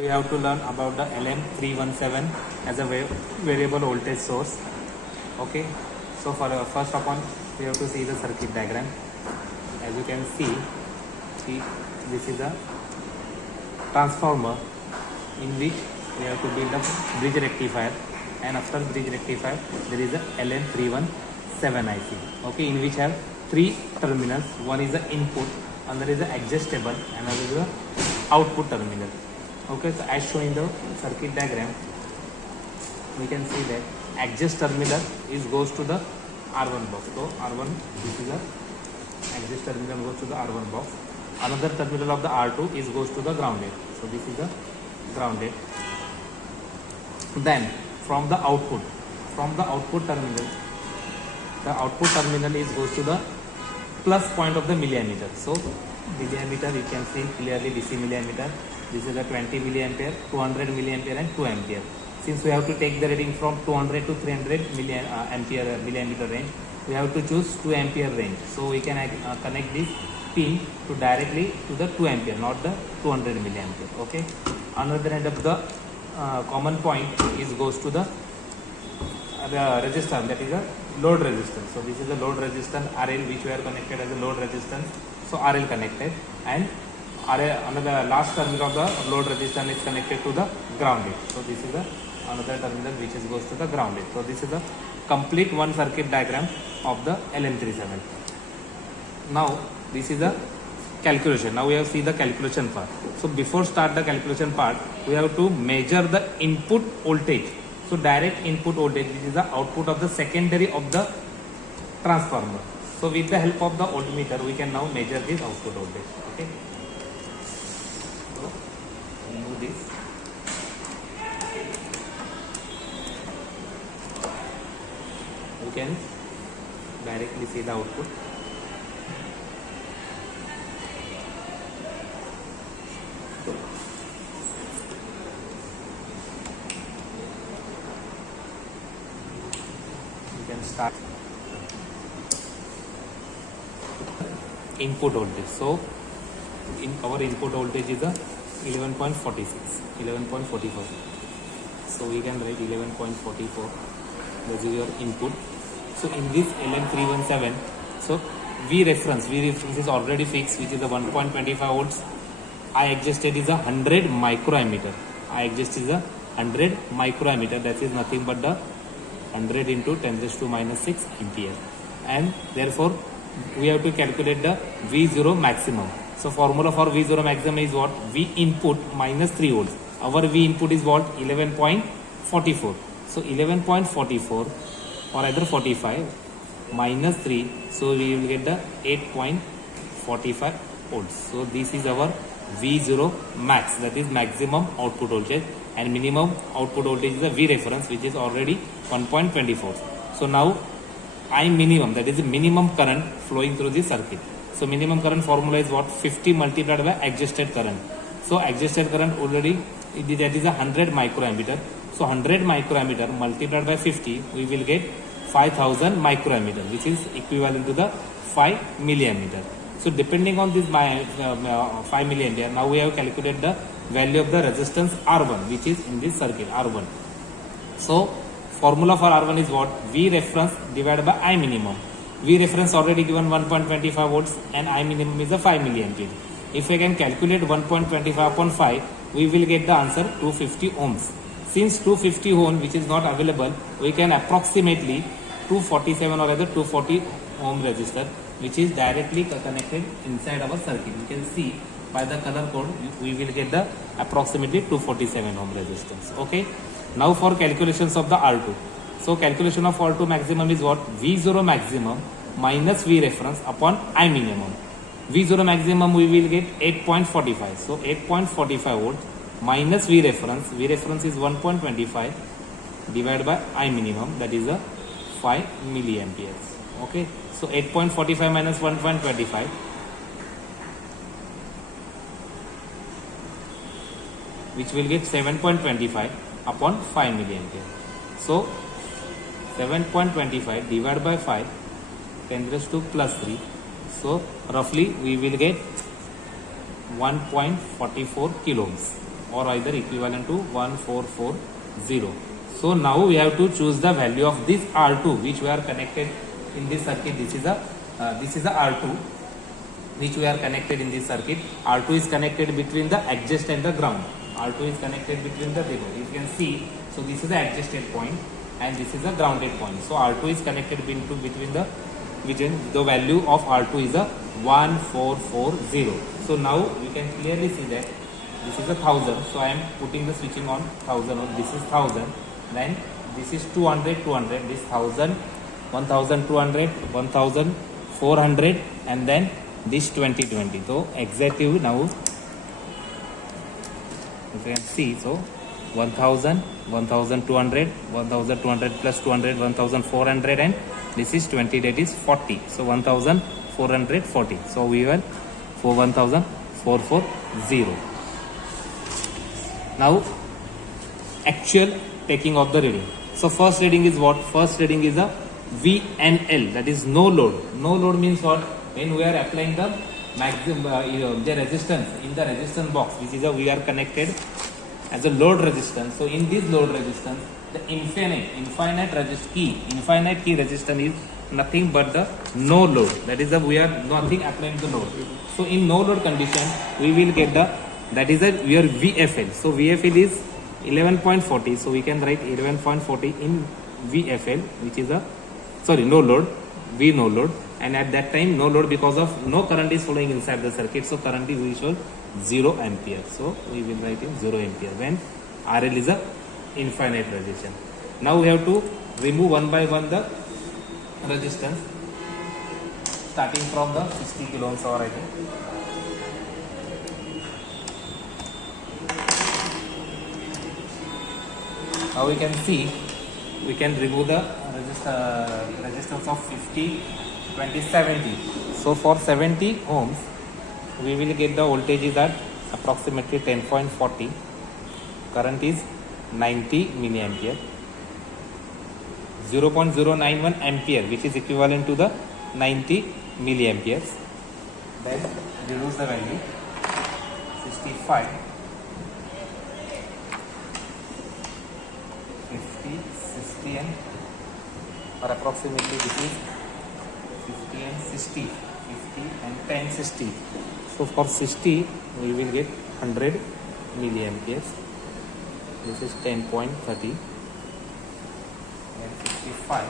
We have to learn about the LM317 as a variable voltage source. Okay, so for first of all we have to see the circuit diagram. As you can see this is a transformer in which we have to build a bridge rectifier, and after bridge rectifier there is a LM317 IC. Okay, in which have three terminals. One is the input, another is the adjustable, another is the output terminal. Okay, so as shown in the circuit diagram, we can see that adjust terminal goes to the R1 box. So R1, this is the adjust terminal goes to the R1 box. Another terminal of the R2 goes to the grounded. So this is the grounded. Then from the output terminal, the output terminal goes to the plus point of the milliammeter. So milliammeter, you can see clearly DC milliammeter. This is a 20 milliampere, 200 milliampere and 2 ampere. Since we have to take the reading from 200 to 300 millimeter range, we have to choose 2 ampere range. So we can connect this pin to directly to the 2 ampere, not the 200 milliampere. Okay. Another end of the common point goes to the resistance, that is a load resistance. So this is a load resistance RL, which we are connected as a load resistance. So RL connected, and another last terminal of the load resistance is connected to the grounded. So this is another terminal which goes to the grounded. So this is a complete one circuit diagram of the LM37. Now this is a calculation. Now we have see the calculation part. So before start the calculation part, we have to measure the input voltage. So direct input voltage, which is the output of the secondary of the transformer. So with the help of the voltmeter, we can now measure this output voltage. Okay. So remove this. You can directly see the output. You can start input voltage. So our input voltage is a 11.44. So we can write 11.44. This is your input. So in this LM317, so V reference is already fixed, which is the 1.25 volts. I adjusted is a 100 microammeter. I adjust is a 100 microammeter. That is nothing but the 100 into 10 raised to minus 6 ampere. And therefore we have to calculate the V0 maximum. So formula for V0 maximum is what? V input minus 3 volts. Our V input is what? 11.44. So 11.44 or either 45 minus 3. So we will get the 8.45 volts. So this is our V0 max, that is maximum output voltage, and minimum output voltage is the V reference, which is already 1.24. So now I minimum, that is the minimum current flowing through the circuit. So minimum current formula is what? 50 multiplied by adjusted current. So adjusted current already, that is a 100 microammeter. So 100 microammeter multiplied by 50, we will get 5000 microammeter, which is equivalent to the 5 milliammeter. So depending on this 5 milliampere, now we have calculated the value of the resistance R1, which is in this circuit R1. So formula for R1 is what? V reference divided by I minimum. V reference already given 1.25 volts and I minimum is a 5 milliampere. If we can calculate 1.25 upon 5, we will get the answer 250 ohms. Since 250 ohm which is not available, we can approximately 247 or rather 240 ohm resistor, which is directly connected inside our circuit. You can see by the color code, we will get the approximately 247 ohm resistance. Okay. Now for calculations of the R2. So calculation of R2 maximum is what? V0 maximum minus V reference upon I minimum. V0 maximum we will get 8.45. So 8.45 volts minus V reference. V reference is 1.25 divided by I minimum, that is a 5 milliamperes. Okay. So 8.45 minus 1.25, which will get 7.25 upon 5 milliampere. So 7.25 divided by 5, 10 raised to plus 3. So roughly we will get 1.44 kilo ohms. or either equivalent to 1440. So now we have to choose the value of this R2 which we are connected in this circuit. This is a R2 which we are connected in this circuit. R2 is connected between the adjust and the ground. R2 is connected between the zero. You can see, so this is the adjusted point and this is the grounded point. So R2 is connected between the value of R2 is a 1440. So now we can clearly see that this is 1000. So I am putting the switching on 1000 on. This is 1000. Then this is 200, this 1000, 1200, 1400, and then this 2020. So exactly now you can see, so 1000, 1200, 1200 plus 200, 1400, and this is 20, that is 40. So 1440. So we will for 1440. Now actual taking of the reading. So first reading is what? First reading is a VNL, that is no load. No load means what? When we are applying the maximum the resistance in the resistance box, which is we are connected as a load resistance. So in this load resistance, the infinite key resistance is nothing but the no load. That is we are nothing applying the load. So in no load condition, we will get that is your VFL. So VFL is 11.40. So we can write 11.40 in VFL, which is no load, V no load. And at that time no load because of no current is flowing inside the circuit. So current is usual 0 ampere. So we will write in 0 ampere when RL is a infinite resistance. Now we have to remove one by one the resistance, starting from the 60 kilo ohms hour, I think. Now we can see, we can remove the resistance of 50, 20, 70. So for 70 ohms, we will get the voltage is at approximately 10.40. Current is 90 milliampere. 0.091 ampere, which is equivalent to the 90 milliamperes. Then reduce the value 65, 50, 60, and or approximately this is 50 and 60, 50 and 10, 60. So for 60 we will get 100 milliamperes. This is 10.30. And 55,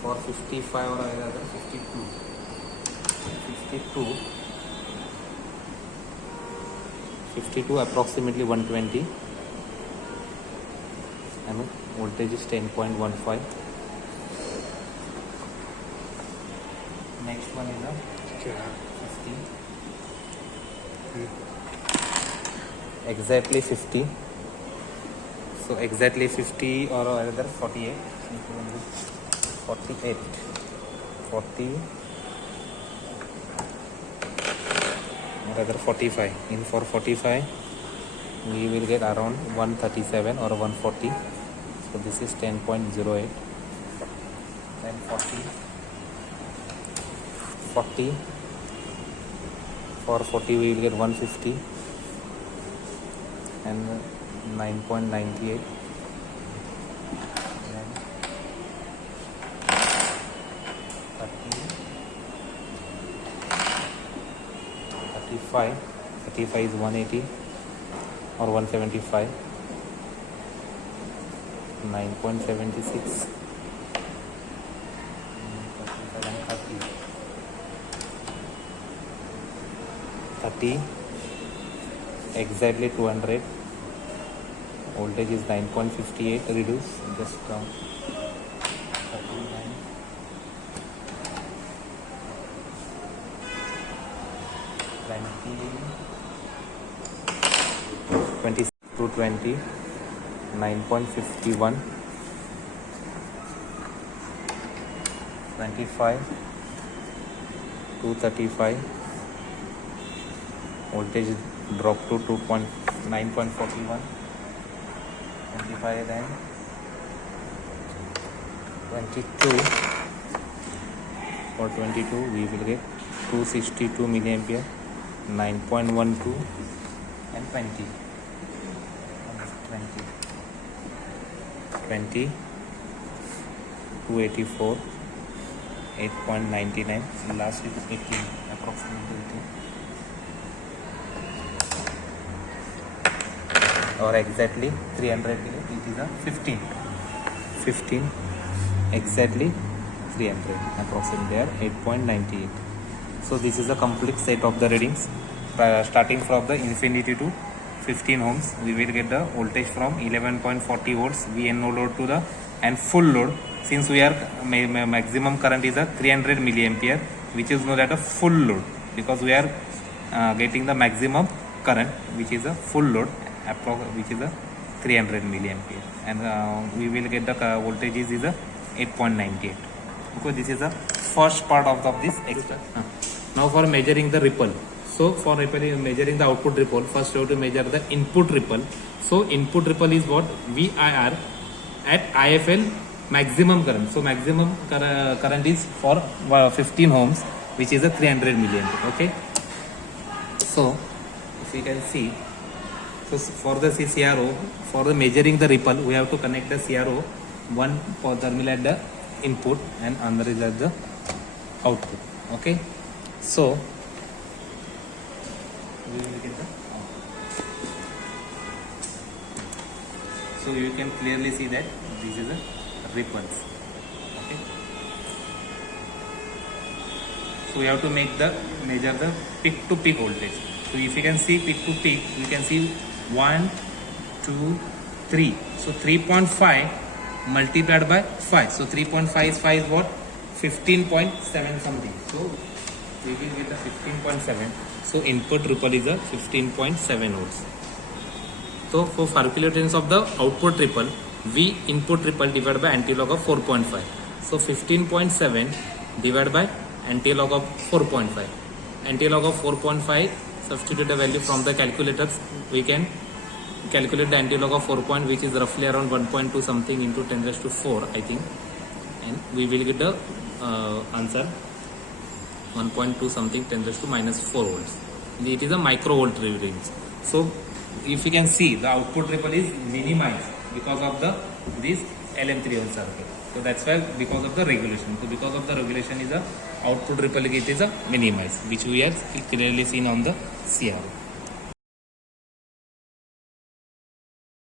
for 55 or rather 52 approximately 120, and voltage is 10.15. Next one is a 50. Exactly 50. So exactly 50 or rather 48. 40 or rather 45. In for 45 we will get around 137 or 140. So this is 10.08. Then 40 for 40 we will get 150 and 9.98. Then 35 is 180 or 175. 9.76. 30 exactly 200. Voltage is 9.58. Reduce just down. 39, 20 to 20, 9.51. 25, 235. Voltage dropped to 9.41. 25, then 22. For 22 we will get 262 milliampere, 9.12 and 20. 20, 284, 8.99, and last is 18, approximately 18. Or exactly 300, it is a 15, exactly 300, approximately there 8.98. So this is a complete set of the readings, starting from the infinity to 15 ohms. We will get the voltage from 11.40 volts VNO load to the and full load. Since we are maximum current is a 300 milliampere, which is known as a full load, because we are getting the maximum current, which is a full load, which is a 300 milliampere, and we will get the voltage is a 8.98. Because this is the first part of this extra. Now for measuring the ripple. So for measuring the output ripple, first you have to measure the input ripple. So input ripple is what? VIR at IFL maximum current. So maximum current is for 15 ohms, which is a 300 milliampere. Okay. So if you can see, so for the CRO, for the measuring the ripple, we have to connect the CRO, one for terminal at the input and another is at the output. Okay. So we will get the output. So you can clearly see that this is a ripples. Okay. So we have to measure the peak to peak voltage. So if you can see peak to peak, you can see 1, 2, 3. So 3.5 multiplied by 5. So 3.5 is 5 is what? 15.7 something. So we will get the 15.7. So input ripple is a 15.7 volts. So for calculations of the output ripple, V input ripple divided by antilog of 4.5. So 15.7 divided by antilog of 4.5. Antilog of 4.5, substitute the value from the calculators. We can calculate the antilog of 4 point, which is roughly around 1.2 something into 10 raised to 4, I think, and we will get the answer 1.2 something 10 raised to minus 4 volts. It is a microvolt range. So if you can see, the output ripple is minimized because of this LM31 circuit. So that's why, because of the regulation. So because of the regulation is a output ripple, it is a minimized, which we have clearly seen on the CRO.